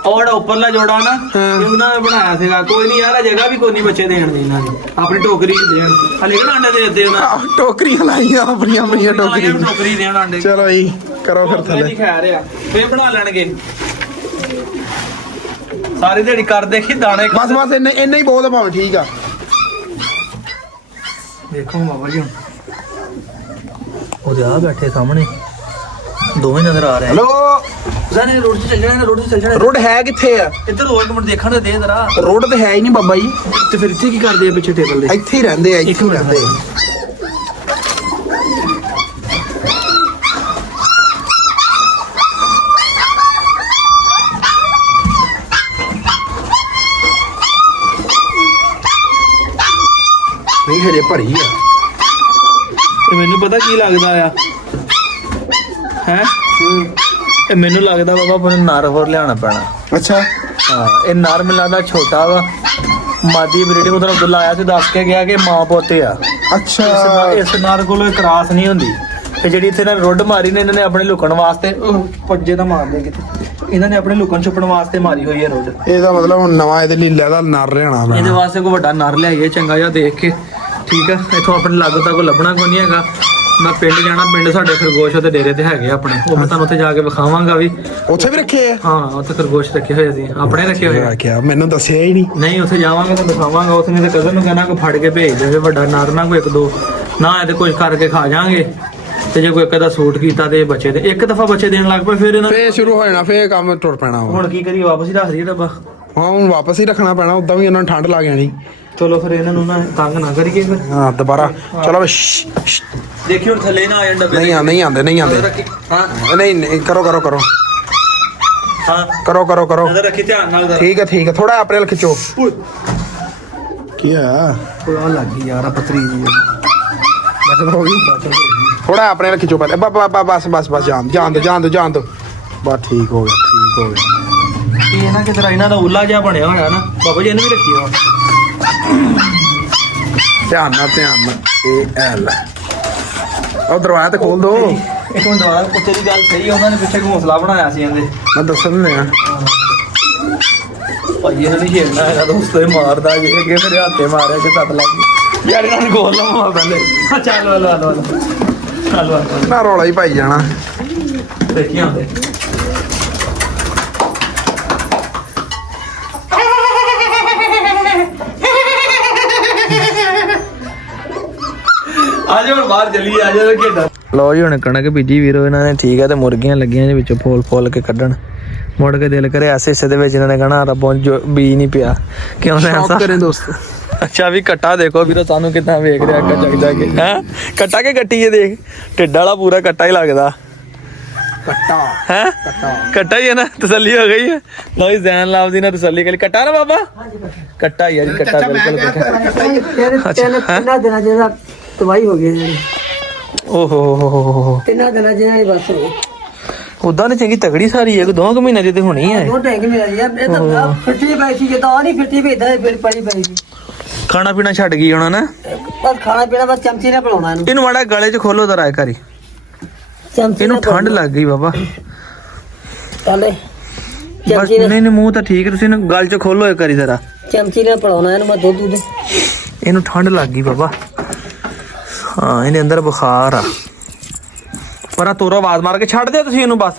ਉਹ ਜਿਹੜਾ ਉੱਪਰਲਾ ਜੋੜਾ ਨਾ ਉਹਨਾਂ ਨੇ ਬਣਾਇਆ ਸੀਗਾ। ਕੋਈ ਨਹੀਂ ਯਾਰ, ਜਗ੍ਹਾ ਵੀ ਕੋਈ ਨਹੀਂ ਬੱਚੇ ਦੇਣ ਦੀ ਇਹਨਾਂ ਨੇ, ਆਪਣੀ ਟੋਕਰੀ ਚ ਦੇਣ। ਹਲੇ ਕਿਹੜਾ ਅੰਡੇ ਦੇ ਦਿੱਤੇ ਉਹਨਾਂ ਟੋਕਰੀਆਂ ਲਾਈਆਂ ਆਪਣੀਆਂ ਟੋਕਰੀ ਦੇਣ ਅੰਡੇ। ਚਲੋ ਜੀ ਕਰੋ ਫਿਰ ਥੱਲੇ। ਖਾ ਰਿਹਾ ਫੇਰ ਬਣਾ ਲੈਣਗੇ ਸਾਰੀ ਦਿਹਾੜੀ ਕਰਦੇ ਕੀ ਦਾਣੇ। ਬਸ ਇੰਨਾ ਹੀ ਬਹੁਤ ਭਾਵੇਂ ਠੀਕ ਆ। ਦੇਖੋ ਬਾਬਾ ਜੀ ਹੁਣ ਉਹਦੇ ਆ ਬੈਠੇ ਸਾਹਮਣੇ ਦੋਵੇਂ ਨਜ਼ਰ ਆ ਰਹੇ। ਹਲੋ ਜਾਨੇ ਰੋਡ ਤੇ ਚੱਲ ਜਾਣਾ। ਰੋਡ ਹੈ ਕਿੱਥੇ ਆ? ਇੱਧਰ ਹੋਰ ਮਿੰਟ ਦੇਖਣ ਦੇ ਜ਼ਰਾ। ਰੋਡ ਤੇ ਹੈ ਹੀ ਨਹੀਂ ਬਾਬਾ ਜੀ। ਤੇ ਫਿਰ ਇੱਥੇ ਕੀ ਕਰਦੇ ਆ ਪਿੱਛੇ ਟੇਬਲ ਦੇ? ਇੱਥੇ ਹੀ ਰਹਿੰਦੇ ਆ, ਇੱਥੇ ਹੀ ਰਹਿੰਦੇ ਆ। ਨਹੀਂ ਹਜੇ ਭਰੀ ਆ। ਇਹ ਮੈਨੂੰ ਪਤਾ ਕੀ ਲੱਗਦਾ ਆ ਹੈ। ਇਹ ਮੈਨੂੰ ਲੱਗਦਾ ਬਾਬਾ ਆਪਾਂ ਨੂੰ ਨਰ ਹੋਰ ਲਿਆਉਣਾ ਪੈਣਾ। ਅੱਛਾ ਹਾਂ, ਇਹ ਨਰ ਮੈਨੂੰ ਲੱਗਦਾ ਛੋਟਾ ਵਾ। ਮਾਦੀ ਬਰੀਡਿੰਗ ਉਧਰ ਅਬਦੁੱਲਾ ਆਇਆ ਸੀ, ਦੱਸ ਕੇ ਗਿਆ ਕਿ ਮਾਂ ਪੋਤੇ ਆ। ਅੱਛਾ ਇਸ ਨਰ ਕੋਲੋਂ ਕਰਾਸ ਨਹੀਂ ਹੁੰਦੀ। ਤੇ ਜਿਹੜੀ ਇੱਥੇ ਇਹਨਾਂ ਰੁੱਡ ਮਾਰੀ ਨੇ, ਇਹਨਾਂ ਨੇ ਆਪਣੇ ਲੁਕਣ ਵਾਸਤੇ ਪੱਜੇ ਦਾ ਮਾਰਦੇ ਕਿਤੇ। ਇਹਨਾਂ ਨੇ ਆਪਣੇ ਲੁਕਣ ਛੁਪਣ ਵਾਸਤੇ ਮਾਰੀ ਹੋਈ ਹੈ ਰੁੱਡ। ਇਹਦਾ ਮਤਲਬ ਹੁਣ ਨਵਾਂ ਇਹਦੇ ਲਈ ਲੈਦਾ ਨਰ ਲਿਆਣਾ ਮੈਂ। ਇਹਦੇ ਵਾਸਤੇ ਕੋਈ ਵੱਡਾ ਨਰ ਲਿਆਈਏ ਚੰਗਾ ਜਿਹਾ ਦੇਖ ਕੇ। ਠੀਕ ਆ, ਇੱਥੋਂ ਆਪਣੇ ਲਾਗੋ ਤੱਕ ਲੱਭਣਾ ਕੋਈ ਨਹੀਂ ਹੈਗਾ। ਮੈਂ ਪਿੰਡ ਜਾਣਾ, ਪਿੰਡ ਸਾਡੇ ਖਰਗੋਸ਼ ਉਹਦੇ ਡੇਰੇ ਤੇ ਹੈਗੇ ਆਪਣੇ, ਉਹ ਮੈਂ ਤੁਹਾਨੂੰ ਉੱਥੇ ਜਾ ਕੇ ਵਿਖਾਵਾਂਗਾ ਵੀ। ਉੱਥੇ ਵੀ ਰੱਖੇ ਆ? ਹਾਂ, ਉੱਥੇ ਖਰਗੋਸ਼ ਰੱਖੇ ਹੋਏ ਸੀ, ਆਪਣੇ ਰੱਖੇ ਹੋਏ। ਰੱਖਿਆ ਮੈਨੂੰ ਦੱਸਿਆ ਹੀ ਨਹੀਂ। ਨਹੀਂ, ਉੱਥੇ ਜਾਵਾਂਗੇ ਤਾਂ ਦਿਖਾਵਾਂਗਾ। ਉੱਥੇ ਨਹੀਂ ਤੇ ਕਜ਼ਨ ਨੂੰ ਕਹਿਣਾ ਕੋਈ ਫੜ ਕੇ ਭੇਜ ਦੇਵੇ ਵੱਡਾ ਨਰ, ਨਾ ਕੋਈ 1-2 ਨਾ ਇਹਦੇ ਕੁਝ ਕਰਕੇ ਖਾ ਜਾਾਂਗੇ। ਤੇ ਜੇ ਕੋਈ ਇੱਕ ਦਾ ਸੂਟ ਕੀਤਾ ਤੇ ਬੱਚੇ ਦੇ ਇੱਕ ਦਫਾ ਬੱਚੇ ਦੇਣ ਲੱਗ ਪਏ, ਫਿਰ ਇਹਨਾਂ ਫੇਰ ਸ਼ੁਰੂ ਹੋ ਜਾਣਾ, ਫੇਰ ਕੰਮ ਟੁੱਟ ਪੈਣਾ। ਹੁਣ ਕੀ ਕਰੀਏ, ਵਾਪਸ ਹੀ ਰੱਖ ਦਈਏ ਡੱਬਾ? ਹਾਂ, ਹੁਣ ਵਾਪਸ ਹੀ ਰੱਖਣਾ ਪੈਣਾ, ਉਦਾਂ ਵੀ ਇਹਨਾਂ ਨੂੰ ਠੰਡ ਲੱਗ ਜਾਣੀ। ਚਲੋ ਫਿਰ ਇਹਨਾਂ ਨੂੰ ਨਾ ਤੰਗ ਨਾ ਕਰੀਏ ਫਿਰ। ਹਾਂ ਦੁਬਾਰਾ ਚਲੋ। ਦੇਖੀ ਹੁਣ ਥੱਲੇ ਨਾ ਆ ਜਾਣ ਡੱਬੇ। ਨਹੀਂ ਆਂਦੇ। ਹਾਂ ਨਹੀਂ ਕਰੋ ਹਾਂ ਕਰੋ। ਨਜ਼ਰ ਰੱਖੀ ਧਿਆਨ ਨਾਲ। ਠੀਕ ਹੈ ਥੋੜਾ ਆਪਣੇ ਵੱਲ ਖਿੱਚੋ। ਕੀ ਆ ਉਹ ਲੱਗ ਗਈ ਯਾਰ ਪਤਰੀ ਜੀ। ਬਚਤ ਹੋ ਗਈ। ਥੋੜਾ ਆਪਣੇ ਵੱਲ ਖਿੱਚੋ ਪਹਿਲੇ। ਬਸ ਜਾਣ ਦੋ। ਬਸ ਠੀਕ ਹੋ ਗਿਆ। ਇਹ ਨਾ ਕਿਤੇ ਇਹਨਾਂ ਦਾ ਉੱਲਾ ਜਿਹਾ ਬਣਿਆ ਹੋਇਆ ਨਾ ਬਾਬਾ ਜੀ ਇਹਨੂੰ ਵੀ ਰੱਖਿਓ। ਧਿਆਨ ਨਾਲ ਇਹ ਐ ਲੈ ਉਹ ਦਰਵਾਜ਼ਾ ਤੇ ਖੋਲ ਦੋ। ਇੱਕ ਮਿੰਟ ਦੁਬਾਰਾ ਕੁੱਤੇ ਦੀ ਗੱਲ ਸਹੀ ਆ, ਉਹਨਾਂ ਨੇ ਪਿੱਛੇ ਘੋਂਸਲਾ ਬਣਾਇਆ ਸੀ ਇਹਦੇ। ਮੈਂ ਦੱਸਣ ਦਿਆਂ ਭਾਈ ਇਹਨਾਂ ਨੇ ਖੇਡਣਾ ਹੈਗਾ ਦੋਸਤੋ, ਇਹ ਮਾਰਦਾ ਜੇ ਅੱਗੇ ਮੇਰੇ ਹੱਥੇ ਮਾਰਿਆ ਕਿ ਤੱਤ ਲੱਗ ਗਈ ਯਾਰ। ਇਹਨਾਂ ਨੂੰ ਗੋਲ ਲਵਾਂ ਪਹਿਲੇ। ਚੱਲ ਹਲੋ ਨਾ ਰੌਲਾ ਹੀ ਪਾਈ ਜਾਣਾ। ਦੇਖੀ ਆਉਂਦੇ ਆਜੋ ਹੁਣ ਬਾਹਰ ਚੱਲੀਏ, ਆਜੋ ਖੇਡਾਂ। ਲਓ ਜੀ ਹੁਣ ਕਣਕ ਬੀਜੀ ਵੀਰੋ ਇਹਨਾਂ ਨੇ, ਠੀਕ ਹੈ। ਤੇ ਮੁਰਗੀਆਂ ਲੱਗੀਆਂ ਦੇ ਵਿੱਚੋਂ ਫੋਲ ਕੇ ਕੱਢਣ। ਮੁੜ ਕੇ ਦਿਲ ਕਰੇ ਐਸੇ ਹਿੱਸੇ ਦੇ ਵਿੱਚ ਇਹਨਾਂ ਨੇ ਕਹਣਾ ਰੱਬੋਂ ਜੋ ਬੀਜ ਨਹੀਂ ਪਿਆ ਕਿਉਂ ਐਸਾ ਕਰੇ ਦੋਸਤ। ਅੱਛਾ ਵੀ ਕੱਟਾ ਦੇਖੋ ਵੀਰੋ ਤੁਹਾਨੂੰ ਕਿੱਦਾਂ ਵੇਖ ਰਿਹਾ ਅੱਗਾ ਚੱਕਦਾ ਕੇ ਹੈ ਕੱਟਾ ਕੇ ਕੱਟੀ ਇਹ ਦੇਖ ਢਿੱਡ ਵਾਲਾ ਪੂਰਾ ਕੱਟਾ ਹੀ ਲੱਗਦਾ ਕੱਟਾ ਹੈ ਕੱਟਾ ਹੀ ਹੈ ਨਾ। ਤਸੱਲੀ ਹੋ ਗਈ ਹੈ। ਲਓ ਜੀ ਜ਼ੈਨ ਲਾਭ ਦੀ ਨਾ ਤਸੱਲੀ ਕਰੀ ਕੱਟਾ ਨਾ ਬਾਬਾ ਕੱਟਾ ਯਾਰ ਕੱਟਾ ਬਿਲਕੁਲ ਤਿੰਨਾਂ ਦਿਨਾਂ ਜਿਹੜਾ ਤਬਾਹੀ ਹੋ ਗਈ ਜਿਹੜੀ ਓਹੋ ਹੋ ਤਿੰਨਾਂ ਦਿਨਾਂ ਜਿਹੜੀ ਬਸ ਹੋ ਗਈ। ਉਦਾਂ ਤੇ ਚੰਗੀ ਤਗੜੀ ਸਾਰੀ ਹੈ, ਕੋਈ 2 ਮਹੀਨੇ ਦੀ ਤੇ ਹੋਣੀ ਹੈ। ਦੋ ਟੈਂਕ ਮੇਰਾ ਯਾਰ ਇਹ ਤਾਂ ਫਿੱਟੀ ਪਈ ਸੀ ਕਿ ਤਾਂ ਨਹੀਂ ਫਿੱਟੀ ਭੇਜਦਾ ਫਿਰ ਪੜੀ ਪਈ ਸੀ। ਖਾਣਾ ਪੀਣਾ ਛੱਡ ਗਈ ਹੋਣਾ ਨਾ। ਬਸ ਖਾਣਾ ਪੀਣਾ ਬਸ ਚਮਚੀ ਨਾਲ ਪਿਲਾਉਣਾ ਇਹਨੂੰ। ਇਹਨੂੰ ਮਾੜਾ ਗਲੇ 'ਚ ਖੋਲੋ ਜ਼ਰਾ ਕਰੀ, ਚਮਚੀ ਇਹਨੂੰ ਠੰਡ ਲੱਗ ਗਈ ਬਾਬਾ। ਚੱਲੇ ਬਸ ਚਮਚੀ ਨਾਲ ਨਹੀਂ ਮੂੰਹ ਤਾਂ ਠੀਕ, ਤੁਸੀਂ ਇਹਨੂੰ ਗਲ 'ਚ ਖੋਲੋ ਕਰੀ ਜ਼ਰਾ। ਚਮਚੀ ਨਾਲ ਪਿਲਾਉਣਾ ਇਹਨੂੰ ਮੈਂ ਦੁੱਧ ਇਹਨੂੰ ਠੰਡ ਲੱਗ ਗਈ ਬਾਬਾ। ਹਾਂ ਇਹਦੇ ਅੰਦਰ ਬੁਖਾਰ ਆ। ਪਰ ਤੁਰੋ ਆਵਾਜ਼ ਮਾਰ ਕੇ ਛੱਡ ਦਿਓ ਤੁਸੀਂ ਇਹਨੂੰ ਬਸ।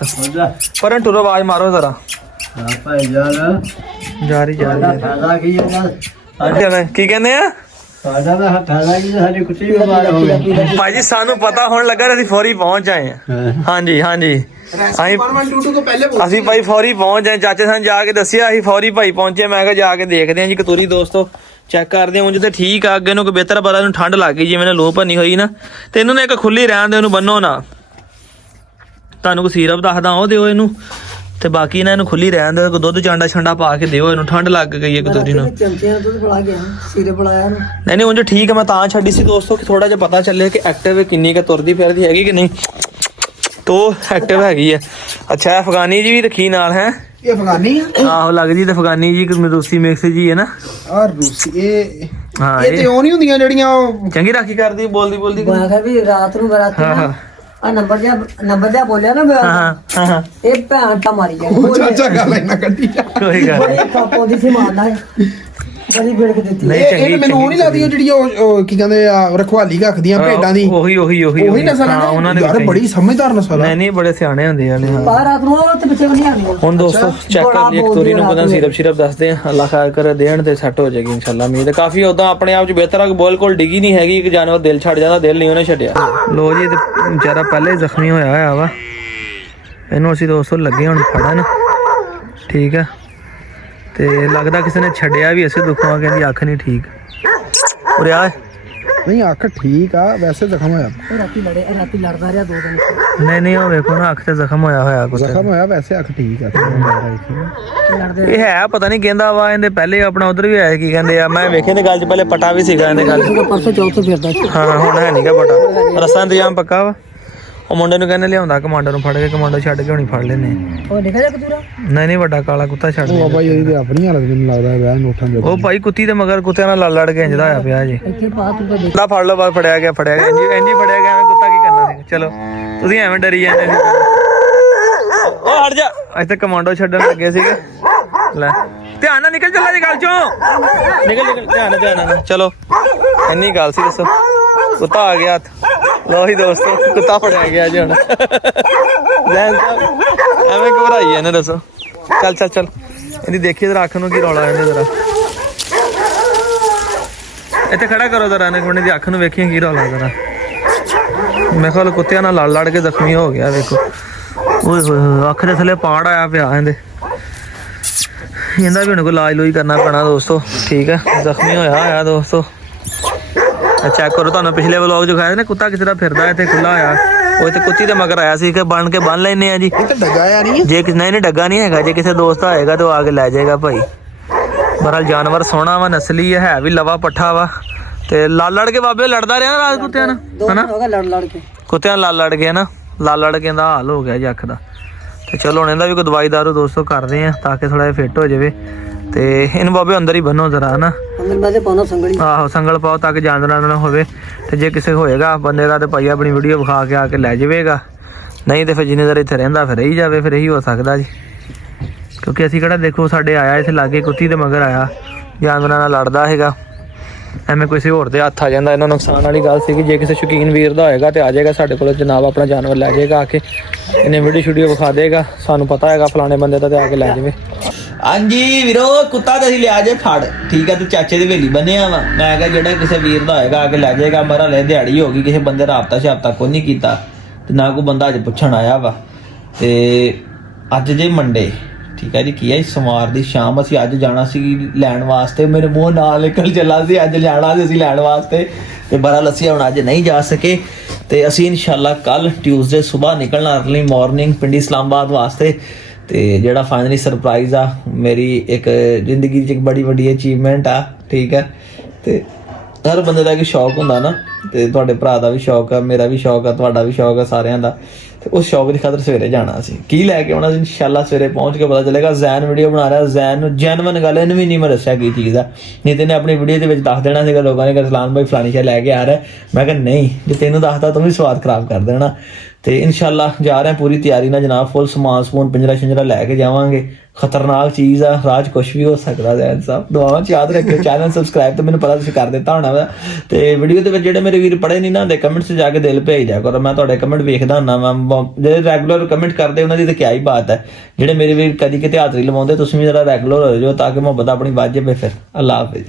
ਪਰ ਤੁਰੋ ਆਵਾਜ਼ ਮਾਰੋ ਜ਼ਰਾ। ਜਾਰੀ ਕੀ ਕਹਿੰਦੇ ਆ ਭਾਜੀ? ਸਾਨੂੰ ਪਤਾ ਹੋਣ ਲੱਗਾ ਅਸੀਂ ਫੌਰੀ ਪਹੁੰਚ ਆਏ ਆ। ਹਾਂਜੀ ਅਸੀਂ ਭਾਈ ਫੌਰੀ ਪਹੁੰਚ ਆਏ। ਚਾਚੇ ਸਾਨੂੰ ਜਾ ਕੇ ਦੱਸਿਆ ਅਸੀਂ ਫੌਰੀ ਭਾਈ ਪਹੁੰਚੇ। ਮੈਂ ਕਿਹਾ ਜਾ ਕੇ ਦੇਖਦੇ ਹਾਂ ਜੀ ਕਤੂਰੀ ਦੋਸਤੋ, ਚੈੱਕ ਕਰਦੇ ਹਾਂ। ਉਂਝ ਤੇ ਠੀਕ ਆ, ਅੱਗੇ ਨੂੰ ਕੋਈ ਬਿਹਤਰ ਪਤਾ ਨੂੰ ਠੰਡ ਲੱਗ ਗਈ ਜਿਵੇਂ ਨੇ ਲੋ ਭੰਨੀ ਹੋਈ ਨਾ। ਤੇ ਇਹਨੂੰ ਨਾ ਇੱਕ ਖੁੱਲੀ ਰਹਿਣ ਦੇ, ਉਹਨੂੰ ਬੰਨੋ ਨਾ। ਤੁਹਾਨੂੰ ਕੋਈ ਸੀਰਪ ਦੱਸਦਾ ਉਹ ਦਿਓ ਇਹਨੂੰ, ਤੇ ਬਾਕੀ ਨਾ ਇਹਨੂੰ ਖੁੱਲੀ ਰਹਿਣ ਦੇ। ਕੋਈ ਦੁੱਧ ਚਾਂਡਾ ਛੰਡਾ ਪਾ ਕੇ ਦਿਓ ਇਹਨੂੰ, ਠੰਡ ਲੱਗ ਗਈ ਹੈ ਕਤੂਰੀ ਨੂੰ। ਚਮਚੇ ਨਾਲ ਦੁੱਧ ਪਿਲਾ ਗਿਆ ਸੀਰੇ ਪਿਲਾਇਆ ਨੂੰ। ਨਹੀਂ ਉਂਝ ਠੀਕ ਹੈ। ਮੈਂ ਤਾਂ ਛੱਡੀ ਸੀ ਦੋਸਤੋ ਕਿ ਥੋੜਾ ਜਿਹਾ ਪਤਾ ਚੱਲੇ ਕਿ ਐਕਟਿਵ ਕਿੰਨੀ ਕੁ ਤੁਰਦੀ ਫਿਰਦੀ ਹੈਗੀ ਕਿ ਨਹੀਂ। ਤੋ ਐਕਟਿਵ ਹੈਗੀ ਹੈ। ਅੱਛਾ ਅਫਗਾਨੀ ਜੀ ਵੀ ਰੱਖੀ ਨਾਲ ਹੈ। ਇਹ ਅਫਗਾਨੀ ਆ? ਆਹੋ ਲੱਗਦੀ ਤੇ ਅਫਗਾਨੀ ਜੀ ਰੂਸੀ ਮਿਕਸ ਜੀ ਹੈ ਨਾ। ਆ ਰੂਸੀ ਇਹ ਹਾਂ ਤੇ ਉਹ ਨਹੀਂ ਹੁੰਦੀਆਂ ਜਿਹੜੀਆਂ ਉਹ ਚੰਗੀ ਰਾਖੀ ਕਰਦੀ ਬੋਲਦੀ ਮੈਂ ਕਿਹਾ ਵੀ ਰਾਤ ਨੂੰ ਬਰਾਤੀ ਨਾ ਆ ਨੰਬਰ ਜਿਹਾ ਬੋਲਿਆ ਨਾ ਹਾਂ ਇਹ ਭੈਣ ਤਾਂ ਮਾਰੀ ਗਿਆ। ਚਾਚਾ ਗੱਲ ਇਹਨਾਂ ਕੱਢੀ ਜਾ। ਕੋਈ ਗੱਲ ਬੜੀ ਕਾਪੋ ਦੀ ਸੀ ਮਾਰਦਾ ਹੈ ਬੜੀ ਬਿੜ ਕੇ ਦਿੱਤੀ। ਨਹੀਂ ਇਹ ਮੈਨੂੰ ਉਹ ਨਹੀਂ ਲੱਗਦੀ ਜਿਹੜੀ ਉਹ ਕੀ ਕਹਿੰਦੇ ਆ ਰਖਵਾਲੀ ਰੱਖਦੀਆਂ ਭੇਡਾਂ ਦੀ। ਉਹੀ ਨਸਲ ਹੈ ਉਹਨਾਂ ਨੇ ਯਾਰ ਬੜੀ ਸਮਝਦਾਰ ਨਸਲ ਹੈ। ਨਹੀਂ ਬੜੇ ਸਿਆਣੇ ਹੁੰਦੇ ਆ ਨੇ। ਬਾਹਰ ਰਾਤ ਨੂੰ ਉਹ ਤੇ ਪਿੱਛੇ ਵੀ ਨਹੀਂ ਆਉਂਦੀ। ਹੁਣ ਦੋਸਤੋ ਚੈੱਕ ਕਰ ਲਈ ਕਤੂਰੀ ਨੂੰ ਪਤਾ ਸਿਰਪ ਦੱਸਦੇ ਆ। ਅੱਲਾ ਖੈਰ ਕਰੇ ਦੇਣ ਤੇ ਸੈੱਟ ਹੋ ਜਾਏਗੀ ਇਨਸ਼ਾਅੱਲਾ। ਉਮੀਦ ਕਾਫੀ ਉਦਾਂ ਆਪਣੇ ਆਪ ਚ ਬਿਹਤਰ ਆ ਕਿ ਬਿਲਕੁਲ ਡਿੱਗੀ ਨਹੀਂ ਹੈਗੀ ਕਿ ਜਾਨਵਰ ਦਿਲ ਛੱਡ ਜਾਂਦਾ, ਦਿਲ ਨਹੀਂ ਉਹਨੇ ਛੱਡਿਆ। ਲੋ ਜੀ ਵਿਚਾਰਾ ਪਹਿਲੇ ਜ਼ਖਮੀ ਹੋਇਆ ਵਾ। ਇਹਨੂੰ ਅਸੀਂ ਦੋਸਤੋ ਲੱਗੇ ਹੁਣ ਫੜਨ, ਠੀਕ ਆ। ਤੇ ਲੱਗਦਾ ਕਿਸੇ ਨੇ ਛੱਡਿਆ ਵੀ ਇਸੇ ਦੁੱਖੋਂ। ਕਹਿੰਦੀ ਅੱਖ ਨਹੀਂ ਠੀਕ। ਉਰੇ ਆ। ਨਹੀਂ ਅੱਖ ਠੀਕ ਆ, ਵੈਸੇ ਜ਼ਖਮ ਹੋਇਆ। ਰਾਤੀ ਲੜਦਾ ਰਿਹਾ 2 ਦਿਨ। ਨਹੀਂ ਉਹ ਵੇਖੋ ਨਾ ਅੱਖ ਤੇ ਜ਼ਖਮ ਹੋਇਆ ਕੁਛ। ਜ਼ਖਮ ਹੋਇਆ, ਵੈਸੇ ਅੱਖ ਠੀਕ ਆ। ਇਹ ਹੈ ਪਤਾ ਨਹੀਂ ਕਹਿੰਦਾ ਵਾ। ਇਹਦੇ ਪਹਿਲੇ ਆਪਣਾ ਉਧਰ ਵੀ ਆਇਆ ਕੀ ਕਹਿੰਦੇ ਆ, ਮੈਂ ਵੇਖੇ ਨੇ ਗੱਲ 'ਚ ਪਹਿਲੇ ਪਟਾ ਵੀ ਸੀਗਾ ਇਹਦੇ ਗੱਲ 'ਚ। ਪਰਸੋਂ ਚੌਥ ਫਿਰਦਾ। ਹਾਂ ਹੁਣ ਹੈ ਨਹੀਂਗਾ ਪਟਾ। ਰਸਤਾ ਇੰਤਜ਼ਾਮ ਪੱਕਾ ਵਾ। ਉਹ ਮੁੰਡੇ ਨੂੰ ਕਹਿੰਦੇ ਲਿਆਉਂਦਾ ਕਮਾਂਡਰ ਨੂੰ ਫੜ ਕੇ, ਕਮਾਂਡਰ ਛੱਡ ਕੇ ਹੁਣੀ ਫੜ ਲੈਨੇ। ਉਹ ਨਿਕਲ ਜਾ ਕਤੂਰਾ। ਨਹੀਂ ਵੱਡਾ ਕਾਲਾ ਕੁੱਤਾ ਛੱਡ ਉਹ ਬਾਬਾ ਜੀ ਦੀ ਆਪਣੀਆਂ ਮੈਨੂੰ ਲੱਗਦਾ ਵਿਆਹ ਨੋਟਾਂ ਦੇ। ਉਹ ਭਾਈ ਕੁੱਤੀ ਦੇ ਮਗਰ ਕੁੱਤਿਆਂ ਨਾਲ ਲੜ ਕੇ ਇੰਜਦਾ ਹੋਇਆ ਪਿਆ ਜੀ। ਇੱਥੇ ਪਾ ਤੂੰ ਤਾਂ ਦੇਖ। ਲਾ ਫੜ ਲਓ ਬਾਅਦ ਫੜਿਆ ਗਿਆ ਇੰਜੀ ਫੜਿਆ ਗਿਆ। ਐਵੇਂ ਕੁੱਤਾ ਕੀ ਕਰਨਾ ਸੀ। ਚਲੋ ਤੁਸੀਂ ਐਵੇਂ ਡਰੀ ਜਾਂਦੇ ਸੀ। ਉਹ ਹਟ ਜਾ। ਅੱਜ ਤੱਕ ਕਮਾਂਡੋ ਛੱਡਣ ਲੱਗੇ ਸੀਗੇ। ਲੈ ਧਿਆਨ ਨਾਲ ਨਿਕਲ ਚੱਲਾ ਜੀ ਗੱਲ ਚੋਂ। ਨਿਕਲ ਧਿਆਨ ਨਾਲ। ਚਲੋ ਇੰਨੀ ਗੱਲ ਸੀ ਦੱਸੋ। ਕੁੱਤਾ ਆ ਗਿਆ ਹੱਥ। ਲੋ ਹੀ ਦੋਸਤੋ ਕੁੱਤਾ ਫੜਿਆ ਗਿਆ ਜੀ ਹੁਣ। ਐਵੇਂ ਘਬਰਾਈ ਇਹਨੇ ਦੱਸੋ। ਚੱਲ ਇਹਦੀ ਦੇਖੀਏ ਜ਼ਰਾ ਅੱਖ ਨੂੰ ਕੀ ਰੌਲਾ ਇਹਨੇ ਜ਼ਰਾ। ਇੱਥੇ ਖੜਾ ਕਰੋ ਜ਼ਰਾ ਇਹਨੇ ਦੀ ਅੱਖ ਨੂੰ ਵੇਖੀਏ ਕੀ ਰੌਲਾ ਜ਼ਰਾ। ਮੈਂ ਕਿਹਾ ਕੁੱਤਿਆਂ ਨਾਲ ਲੜ ਕੇ ਜ਼ਖਮੀ ਹੋ ਗਿਆ। ਵੇਖੋ ਓਏ ਹੋਏ ਅੱਖ ਦੇ ਥੱਲੇ ਪਾੜ ਆਇਆ ਪਿਆ ਇਹਦੇ। ਇਹਦਾ ਵੀ ਹੁਣ ਕੋਈ ਇਲਾਜ ਲੂਜ ਕਰਨਾ ਪੈਣਾ ਦੋਸਤੋ, ਠੀਕ ਹੈ। ਜ਼ਖਮੀ ਹੋਇਆ ਦੋਸਤੋ। ਚੈੱਕ ਕਰੋ, ਤੁਹਾਨੂੰ ਪਿਛਲੇ ਵਲੌਗ ਦਿਖਾਇਆ ਨਾ ਕੁੱਤਾ ਕਿਸੇ ਦਾ ਫਿਰਦਾ ਇੱਥੇ ਖੁੱਲਾ ਹੋਇਆ। ਉਹ ਇੱਥੇ ਕੁੱਤੀ ਦੇ ਮਗਰ ਆਇਆ ਸੀ ਕਿ ਬਣ ਕੇ ਬੰਨ ਲੈਨੇ ਆ ਜੀ। ਇਹ ਤਾਂ ਡੱਗਾ ਆ ਨਹੀਂ। ਜੇ ਕਿਸੇ ਨੇ ਡੱਗਾ ਨਹੀਂ ਹੈਗਾ, ਜੇ ਕਿਸੇ ਦੋਸਤ ਆਏਗਾ ਤਾਂ ਉਹ ਆ ਕੇ ਲੈ ਜਾਏਗਾ ਭਾਈ। ਬਹਰਹਾਲ ਜਾਨਵਰ ਸੋਹਣਾ ਵਾ, ਨਸਲੀ ਹੈ ਵੀ ਲਵਾ ਪੱਠਾ ਵਾ। ਤੇ ਲੜ ਕੇ ਬਾਬੇ ਲੜਦਾ ਰਿਹਾ ਨਾ ਰਾਤ ਕੁੱਤਿਆਂ ਨਾਲ, ਹਨਾ। ਲੜ ਕੇ ਕੁੱਤਿਆਂ ਨਾਲ ਲੜ ਕੇ ਨਾ, ਲੜ ਕੇ ਦਾ ਹਾਲ ਹੋ ਗਿਆ ਜੀ ਅੱਖ ਦਾ। ਤੇ ਚਲੋ ਹੁਣ ਇਹਦਾ ਵੀ ਕੋਈ ਦਵਾਈ ਦਾਰੂ ਦੋਸਤੋ ਕਰਦੇ ਆ ਤਾਂ ਕਿ ਥੋੜਾ ਜਿਹਾ ਫਿੱਟ ਹੋ ਜਾਵੇ। ਤੇ ਇਹਨੂੰ ਬਾਬੇ ਅੰਦਰ ਹੀ ਬੰਨੋ ਜ਼ਰਾ ਹਨਾ, ਅੰਦਰ ਮੈਂ ਤੇ ਪਾਉਣਾ ਸੰਗਲੀ। ਆਹੋ ਸੰਗਲ ਪਾਓ ਤਾਂ ਕਿ ਜਾਨਵਰਾਂ ਨਾਲ ਨਾ ਹੋਵੇ। ਤੇ ਜੇ ਕਿਸੇ ਹੋਏਗਾ ਬੰਦੇ ਦਾ ਤੇ ਭਾਈ ਆਪਣੀ ਵੀਡੀਓ ਵਿਖਾ ਕੇ ਆ ਕੇ ਲੈ ਜਾਵੇਗਾ, ਨਹੀਂ ਤੇ ਫਿਰ ਜਿੰਨੇ ਦੇਰ ਇੱਥੇ ਰਹਿੰਦਾ ਫਿਰ ਰਹੀ ਜਾਵੇ, ਫਿਰ ਇਹੀ ਹੋ ਸਕਦਾ ਜੀ। ਕਿਉਂਕਿ ਅਸੀਂ ਕਿਹੜਾ ਦੇਖੋ ਸਾਡੇ ਆਇਆ ਇੱਥੇ ਲਾਗੇ ਕੁੱਤੀ ਦੇ ਮਗਰ ਆਇਆ, ਜਾਨਵਰਾਂ ਨਾਲ ਲੜਦਾ ਹੈਗਾ, ਐਵੇਂ ਕਿਸੇ ਹੋਰ ਦੇ ਹੱਥ ਆ ਜਾਂਦਾ। ਇਹਨਾਂ ਨੁਕਸਾਨ ਵਾਲੀ ਗੱਲ ਸੀਗੀ। ਜੇ ਕਿਸੇ ਸ਼ੌਕੀਨ ਵੀਰ ਦਾ ਹੋਏਗਾ ਤੇ ਆ ਜਾਏਗਾ ਸਾਡੇ ਕੋਲ ਜਨਾਬ, ਆਪਣਾ ਜਾਨਵਰ ਲੈ ਜਾਏਗਾ ਆ ਕੇ, ਇਹਨੇ ਵੀਡੀਓ ਵਿਖਾ ਦੇਗਾ, ਸਾਨੂੰ ਪਤਾ ਹੈਗਾ ਫਲਾਣੇ ਬੰਦੇ ਦਾ, ਤੇ ਆ ਕੇ ਲੈ ਜਾਵੇ। ਹਾਂਜੀ ਵੀਰੋ ਕੁੱਤਾ ਤੇ ਅਸੀਂ ਲਿਆ ਜੇ ਫੜ, ਠੀਕ ਹੈ, ਤੇ ਚਾਚੇ ਦੀ ਹਵੇਲੀ ਬੰਨਿਆ ਵਾ। ਮੈਂ ਕਿਹਾ ਜਿਹੜਾ ਕਿਸੇ ਵੀਰ ਦਾ ਹੋਏਗਾ ਆ ਕੇ ਲੈ ਜਾਏਗਾ। ਮੇਰਾ ਲੈ ਦਿਹਾੜੀ ਹੋ ਗਈ, ਕਿਸੇ ਬੰਦੇ ਰਾਬਤਾ ਸ਼ਾਬਤਾ ਕੋਈ ਨਹੀਂ ਕੀਤਾ ਤੇ ਨਾ ਕੋਈ ਬੰਦਾ ਅੱਜ ਪੁੱਛਣ ਆਇਆ ਵਾ। ਤੇ ਅੱਜ ਜੇ ਮੰਡੇ, ਠੀਕ ਹੈ ਜੀ, ਕੀ ਹੈ ਸੋਮਵਾਰ ਦੀ ਸ਼ਾਮ, ਅਸੀਂ ਅੱਜ ਜਾਣਾ ਸੀ ਲੈਣ ਵਾਸਤੇ। ਮੇਰੇ ਮੂੰਹ ਨਾਲ ਨਿਕਲ ਚੱਲਾ ਸੀ, ਅੱਜ ਜਾਣਾ ਸੀ ਅਸੀਂ ਲੈਣ ਵਾਸਤੇ ਤੇ ਬੜਾ ਲੱਸੀ ਹੁਣ ਅੱਜ ਨਹੀਂ ਜਾ ਸਕੇ। ਤੇ ਅਸੀਂ ਇਨਸ਼ਾਅੱਲਾ ਕੱਲ ਟਿਊਜ਼ਡੇ ਸਵੇਰ ਨਿਕਲਣਾ ਅਰਲੀ ਮਾਰਨਿੰਗ ਪਿੰਡੀ ਇਸਲਾਮਾਬਾਦ ਵਾਸਤੇ। ਤੇ ਜਿਹੜਾ ਫਾਈਨਲੀ ਸਰਪ੍ਰਾਈਜ਼ ਆ ਮੇਰੀ ਇੱਕ ਜ਼ਿੰਦਗੀ 'ਚ ਇੱਕ ਬੜੀ ਵੱਡੀ ਅਚੀਵਮੈਂਟ ਆ, ਠੀਕ ਹੈ। ਤੇ ਹਰ ਬੰਦੇ ਦਾ ਇੱਕ ਸ਼ੌਕ ਹੁੰਦਾ ਨਾ, ਤੇ ਤੁਹਾਡੇ ਭਰਾ ਦਾ ਵੀ ਸ਼ੌਕ ਆ, ਮੇਰਾ ਵੀ ਸ਼ੌਕ ਆ, ਤੁਹਾਡਾ ਵੀ ਸ਼ੌਕ ਆ, ਸਾਰਿਆਂ ਦਾ। ਤੇ ਉਸ ਸ਼ੌਕ ਦੀ ਖਾਤਰ ਸਵੇਰੇ ਜਾਣਾ ਸੀ। ਕੀ ਲੈ ਕੇ ਆਉਣਾ ਸੀ ਇਨਸ਼ਾਅੱਲਾ ਸਵੇਰੇ ਪਹੁੰਚ ਕੇ ਪਤਾ ਚੱਲੇਗਾ। ਜ਼ੈਨ ਵੀਡੀਓ ਬਣਾ ਰਿਹਾ, ਜ਼ੈਨ ਨੂੰ ਜੈਨੂਇਨ ਗੱਲ ਇਹਨੂੰ ਵੀ ਨਹੀਂ ਮੈਂ ਦੱਸਿਆ ਕੀ ਚੀਜ਼ ਆ, ਨਹੀਂ ਤੇ ਇਹਨੇ ਆਪਣੀ ਵੀਡੀਓ ਦੇ ਵਿੱਚ ਦੱਸ ਦੇਣਾ ਸੀਗਾ ਲੋਕਾਂ ਨੇ ਕਿ ਰਸਲਾਨ ਭਾਈ ਫਲਾਣੀ ਸ਼ੈ ਲੈ ਕੇ ਆ ਰਿਹਾ। ਮੈਂ ਕਿਹਾ ਨਹੀਂ, ਜੇ ਤੈਨੂੰ ਦੱਸਦਾ ਤੂੰ ਵੀ ਸਵਾਦ ਖਰਾਬ ਕਰ ਦੇਣਾ। ਤੇ ਇਨਸ਼ਾਅੱਲਾ ਜਾ ਰਹੇ ਪੂਰੀ ਤਿਆਰੀ ਨਾਲ ਜਨਾਬ, ਫੁੱਲ ਸਮਾਨ ਸਮੂਨ ਪਿੰਜਰਾ ਸ਼ਿੰਜਰਾ ਲੈ ਕੇ ਜਾਵਾਂਗੇ। ਖਤਰਨਾਕ ਚੀਜ਼ ਆ, ਰਾਜ ਕੁਛ ਵੀ ਹੋ ਸਕਦਾ। ਜ਼ੈਨ ਸਾਹਿਬ ਦੁਆਵਾਂ 'ਚ ਯਾਦ ਰੱਖਿਓ। ਚੈਨਲ ਸਬਸਕ੍ਰਾਈਬ ਤੇ ਮੈਨੂੰ ਪਤਾ ਤੁਸੀਂ ਕਰ ਦਿੱਤਾ ਹੋਣਾ ਵਾ। ਤੇ ਵੀਡੀਓ ਦੇ ਵਿੱਚ ਜਿਹੜੇ ਮੇਰੇ ਵੀਰ ਪੜ੍ਹੇ ਨਹੀਂ ਨਾ ਹੁੰਦੇ, ਕਮੈਂਟਸ 'ਚ ਜਾ ਕੇ ਦਿਲ ਭੇਜ ਦਿਆ ਕਰੋ, ਮੈਂ ਤੁਹਾਡੇ ਕਮੈਂਟ ਵੇਖਦਾ ਹੁੰਦਾ ਵਾ। ਜਿਹੜੇ ਰੈਗੂਲਰ ਕਮੈਂਟ ਕਰਦੇ ਉਹਨਾਂ ਦੀ ਤਾਂ ਕਿਆ ਹੀ ਬਾਤ ਹੈ। ਜਿਹੜੇ ਮੇਰੇ ਵੀਰ ਕਦੀ ਕਿਤੇ ਹਾਜ਼ਰੀ ਲਵਾਉਂਦੇ, ਤੁਸੀਂ ਵੀ ਜਰਾ ਰੈਗੂਲਰ ਹੋ ਜਾਓ ਤਾਂ ਕਿ ਮੁਹੱਬਤ ਆਪਣੀ ਵੱਧ ਜਾਵੇ। ਫਿਰ ਅੱਲਾ ਹਾਫਿਜ਼।